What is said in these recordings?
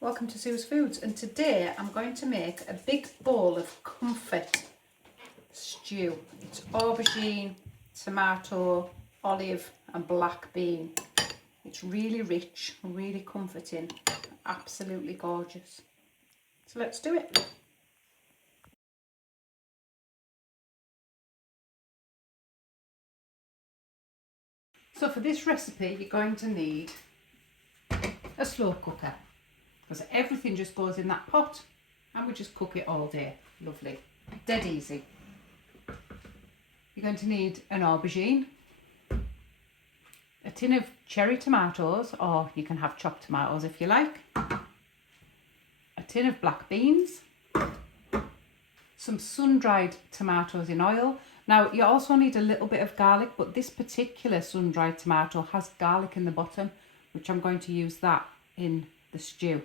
Welcome to Sue's Foods, and today I'm going to make a big bowl of comfort stew. It's aubergine, tomato, olive and black bean. It's really rich, really comforting, absolutely gorgeous. So let's do it. So for this recipe you're going to need a slow cooker, because everything just goes in that pot and we just cook it all day. Lovely, dead easy. You're going to need an aubergine, a tin of cherry tomatoes, or you can have chopped tomatoes if you like, a tin of black beans, some sun-dried tomatoes in oil. Now you also need a little bit of garlic, but this particular sun-dried tomato has garlic in the bottom, which I'm going to use that in the stew.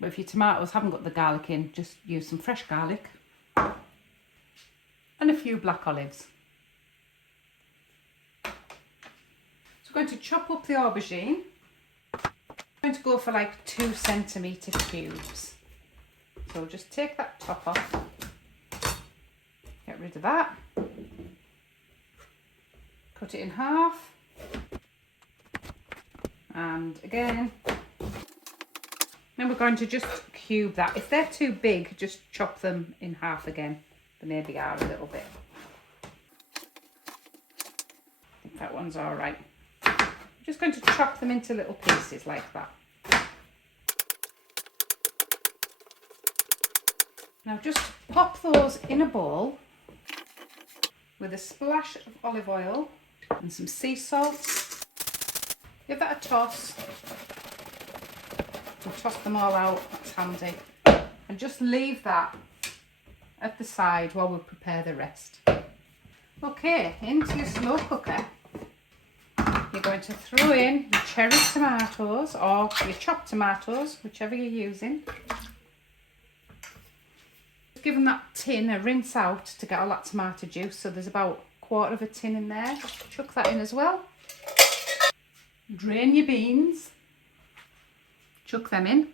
But if your tomatoes haven't got the garlic in, just use some fresh garlic and a few black olives. So I'm going to chop up the aubergine. I'm going to go for like 2 centimetre cubes. So just take that top off, get rid of that, cut it in half, and again. Then we're going to just cube that. If they're too big, just chop them in half again. They maybe are a little bit. I think that one's all right. I'm just going to chop them into little pieces like that. Now just pop those in a bowl with a splash of olive oil and some sea salt. Give that a toss. And toss them all out, that's handy. And just leave that at the side while we prepare the rest. Okay, into your slow cooker, you're going to throw in your cherry tomatoes or your chopped tomatoes, whichever you're using. Give them that tin a rinse out to get all that tomato juice, so there's about 1/4 of a tin in there. Just chuck that in as well. Drain your beans. Chuck them in.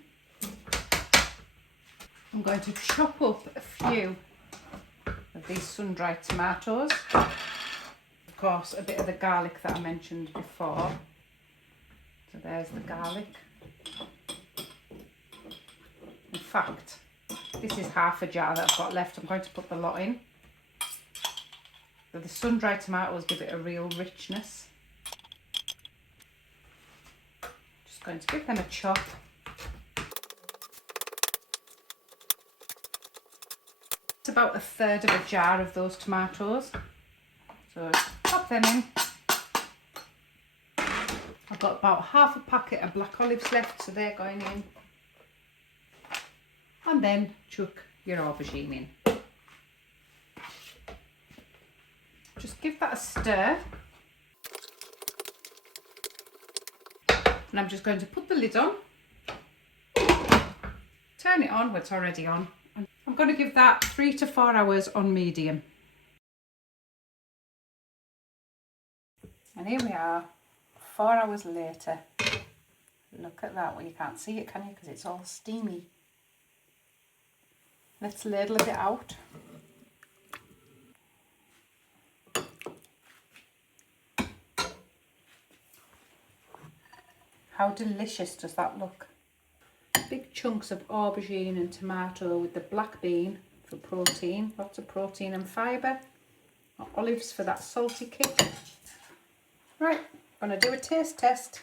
I'm going to chop up a few of these sun-dried tomatoes. Of course, a bit of the garlic that I mentioned before. So there's the garlic. In fact, this is half a jar that I've got left. I'm going to put the lot in. So the sun-dried tomatoes give it a real richness. Just going to give them a chop. About 1/3 of a jar of those tomatoes, so pop them in. I've got about half a packet of black olives left, so they're going in, and then chuck your aubergine in. Just give that a stir, and I'm just going to put the lid on, turn it on when it's already on. I'm going to give that 3 to 4 hours on medium. And here we are, 4 hours later. Look at that. Well, you can't see it, can you? Because it's all steamy. Let's ladle it out. How delicious does that look? Big chunks of aubergine and tomato with the black bean for protein, lots of protein and fibre. Olives for that salty kick. Right, I'm going to do a taste test.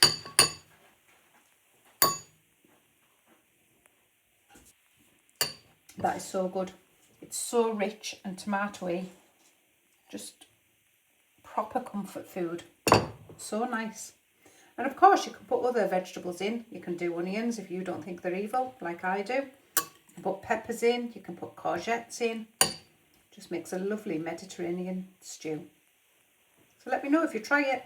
That is so good. It's so rich and tomatoey. Just proper comfort food. So nice. And of course you can put other vegetables in. You can do onions if you don't think they're evil, like I do. You can put peppers in, you can put courgettes in. Just makes a lovely Mediterranean stew. So let me know if you try it.